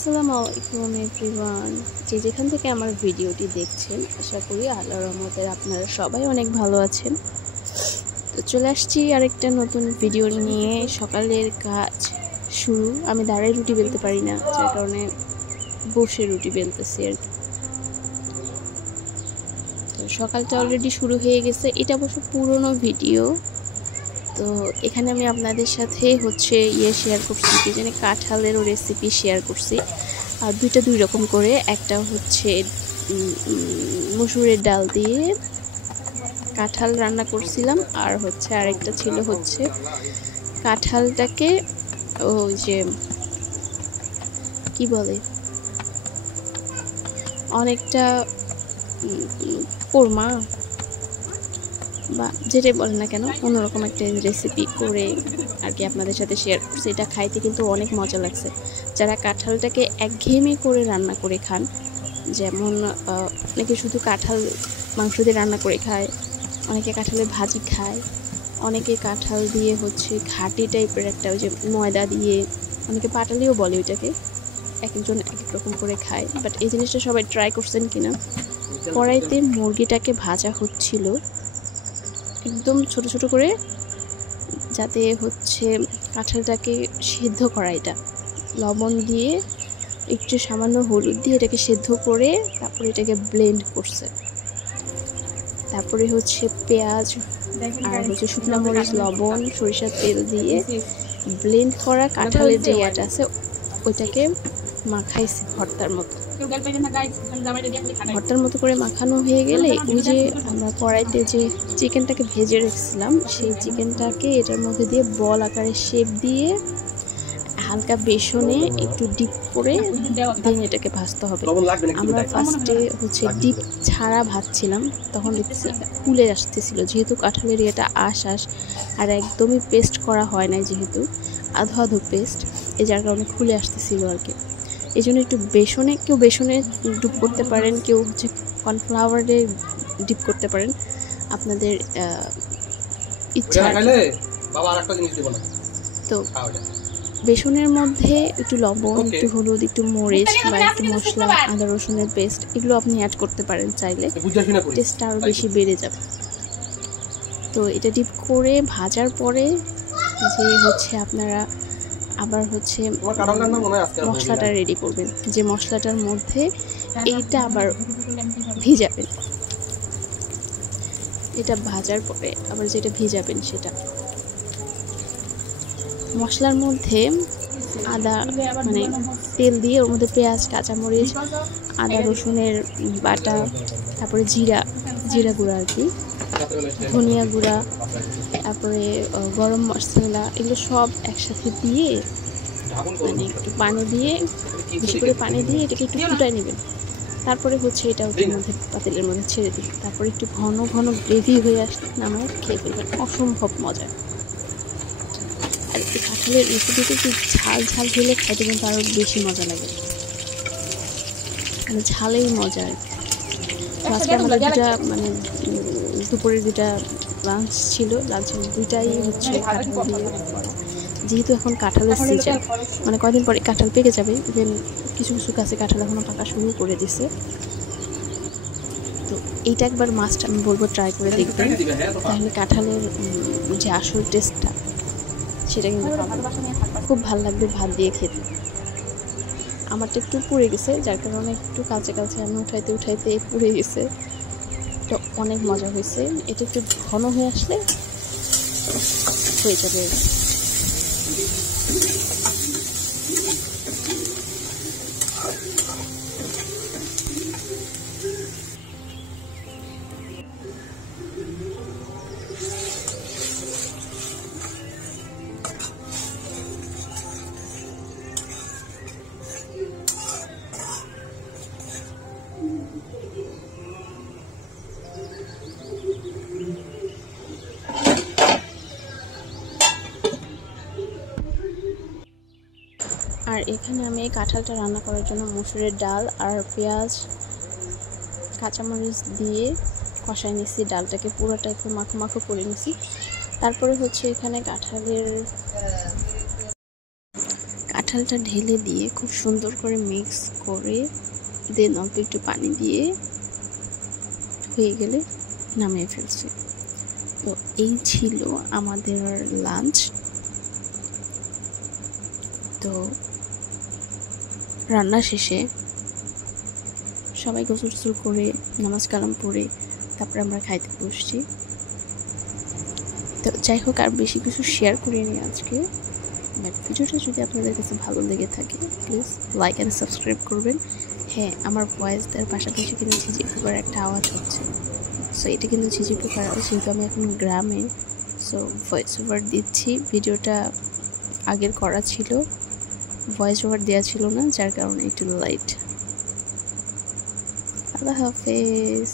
আসসালামু আলাইকুম এভরিওয়ান, যে যেখান থেকে আমার ভিডিওটি দেখছেন আশা করি আল্লাহর রহমতে আপনারা সবাই অনেক ভালো আছেন। তো চলে আসছি আরেকটা নতুন ভিডিও নিয়ে। সকালের কাজ শুরু। আমি দাঁড়ায় রুটি বেলতে পারি না, যার কারণে বসে রুটি বেলতেছি আর কি। তো সকালটা অলরেডি শুরু হয়ে গেছে। এটা অবশ্য পুরনো ভিডিও। তো এখানে আমি আপনাদের সাথে শেয়ার করছি, কি জানি কাঁঠালেরও রেসিপি শেয়ার করছি। আর দুই রকম করে, একটা হচ্ছে মসুরের ডাল দিয়ে কাঁঠাল রান্না করছিলাম, আর আরেকটা ছিল কাঁঠালটাকে ওই যে কি বলে অনেকটা কোরমা বা যেটাই বলেন না কেন, অন্যরকম একটা রেসিপি করে আর কি আপনাদের সাথে শেয়ার করছি। এটা খাইতে কিন্তু অনেক মজা লাগছে। যারা কাঁঠালটাকে একঘেয়েমি করে রান্না করে খান, যেমন অনেকে শুধু কাঁঠাল মাংস দিয়ে রান্না করে খায়, অনেকে কাঁঠালের ভাজি খায়, অনেকে কাঁঠাল দিয়ে ঘাটি টাইপের একটা ওই যে ময়দা দিয়ে, অনেকে পাটালিও বলে ওইটাকে, এক একজন এক এক রকম করে খায়। বাট এই জিনিসটা সবাই ট্রাই করছেন কিনা? কড়াইতে মুরগিটাকে ভাজা হচ্ছিল একদম ছোট ছোট করে, যাতে কাঁঠালটাকে সেদ্ধ করা, এটা লবণ দিয়ে একটু সামান্য হলুদ দিয়ে এটাকে সেদ্ধ করে তারপরে এটাকে ব্লেন্ড করছে। তারপরে পেঁয়াজ আর শুকনো মরিচ, লবণ, সরিষার তেল দিয়ে ব্লেন্ড করা কাঁঠালের যে ইয়াটা আছে ওইটাকে মাখাইছে ভর্তার মতো। ভর্তার মতো করে মাখানো হয়ে গেলে ওই যে আমরা কড়াইতে যে চিকেনটাকে ভেজে রেখেছিলাম সেই চিকেনটাকে এটার মধ্যে দিয়ে বল আকারে শেপ দিয়ে হালকা বেসনে একটু ডিপ করে দেন এটাকে ভাজতে হবে। আমরা ফার্স্টে ডিপ ছাড়া ভাজছিলাম, তখন দেখতেছি খুলে আসতেছিল, যেহেতু কাঁঠালের এটা আঁশ আর একদমই পেস্ট করা হয় নাই, যেহেতু আধো আধো পেস্ট, এই যার কারণে খুলে আসতেছিল আর কি। এই জন্য একটু কেউ বেসনে ডিপ করতে পারেন, কেউ কর্নফ্লাওয়ারে ডিপ করতে পারেন, আপনাদের ইচ্ছা। তো বেসনের মধ্যে একটু লবণ, একটু হলুদ, একটু মরিচ বা একটু মশলা, আদা রসুনের পেস্ট, এগুলো আপনি অ্যাড করতে পারেন চাইলে, টেস্টটা আরও বেশি বেড়ে যাবে। তো এটা ডিপ করে ভাজার পরে যে আপনারা আবার মশলাটা রেডি করবেন, যে মশলাটার মধ্যে এইটা আবার ভিজাবেন। এটা ভাজার পরে আবার যেটা ভিজাবেন সেটা মশলার মধ্যে আদা, মানে তেল দিয়ে ওর মধ্যে পেঁয়াজ, কাঁচামরিচ, আদা রসুনের বাটা, তারপরে জিরা গুঁড়া আর কি, ধনিয়া গুঁড়া, তারপরে গরম মশলা, এগুলো সব একসাথে দিয়ে মানে একটু পানি দিয়ে, বেশি করে পানি দিয়ে এটাকে একটু ফুটাই নেবেন। তারপরে এটা মধ্যে পাতিলের মধ্যে ছেড়ে দিন। তারপরে একটু ঘন ঘন গ্রেভি হয়ে আসলে নামায় খেয়ে ফেলবেন, অসম্ভব মজা। আর এই কাঁঠালের রেসিপিতে একটু ঝাল হলে খাইতে কিন্তু আরও বেশি মজা লাগে, মানে ঝালেই মজা আর কি। আজকে আমাদের দুপুরের দুটা লাঞ্চ ছিল, লাঞ্চের দুইটাই কাঁঠাল দিয়ে, যেহেতু এখন কাঁঠালের সিজন, মানে কয়দিন পরে কাঁঠাল পেকে যাবে, দেন কিছু কিছু গাছে কাঁঠাল এখনও পাকা শুরু করে দিছে। তো এইটা একবার মাস্ট আমি বলবো ট্রাই করে দেখবেন, তাহলে কাঁঠালের যে আসল টেস্টটা সেটা কিন্তু খুব ভালো লাগবে ভাত দিয়ে খেতে। আমারটা একটু পুড়ে গেছে, যার কারণে একটু কালচে আমি উঠাইতে পুড়ে গেছে। তো অনেক মজা হয়েছে। এটা একটু ঘন হয়ে আসলে হয়ে যাবে। আর এখানে আমি এই কাঁঠালটা রান্না করার জন্য মসুরের ডাল আর পেঁয়াজ, কাঁচামরিচ দিয়ে কষাই নিছি। ডালটাকে পুরোটা একটু মাখো মাখো করে নিছি। তারপরে এখানে কাঁঠালটা ঢেলে দিয়ে খুব সুন্দর করে মিক্স করে দেন অল্প একটু পানি দিয়ে হয়ে গেলে নামিয়ে ফেলছি। তো এই ছিল আমাদের লাঞ্চ। তো রান্না শেষে সবাই গোসল টোসল করে নামাজ কালাম পড়ে তারপরে আমরা খাইতে বসছি। তো যাই হোক, আর বেশি কিছু শেয়ার করিনি আজকে, বাট ভিডিওটা যদি আপনাদের কাছে ভালো লেগে থাকে প্লিজ লাইক অ্যান্ড সাবস্ক্রাইব করবেন। হ্যাঁ, আমার ভয়েস দেওয়ার পাশাপাশি কিন্তু ঝিঝি পোকার একটা আওয়াজ হচ্ছে। সো এটা কিন্তু ঝিঝি পোকার আওয়াজ, যেহেতু আমি এখন গ্রামে, সো ভয়েস ওভার দিচ্ছি। ভিডিওটা আগের করা ছিল, ভয়েস ওভার দেওয়া ছিল না, যার কারণে একটু লাইট। আল্লাহ হাফেজ।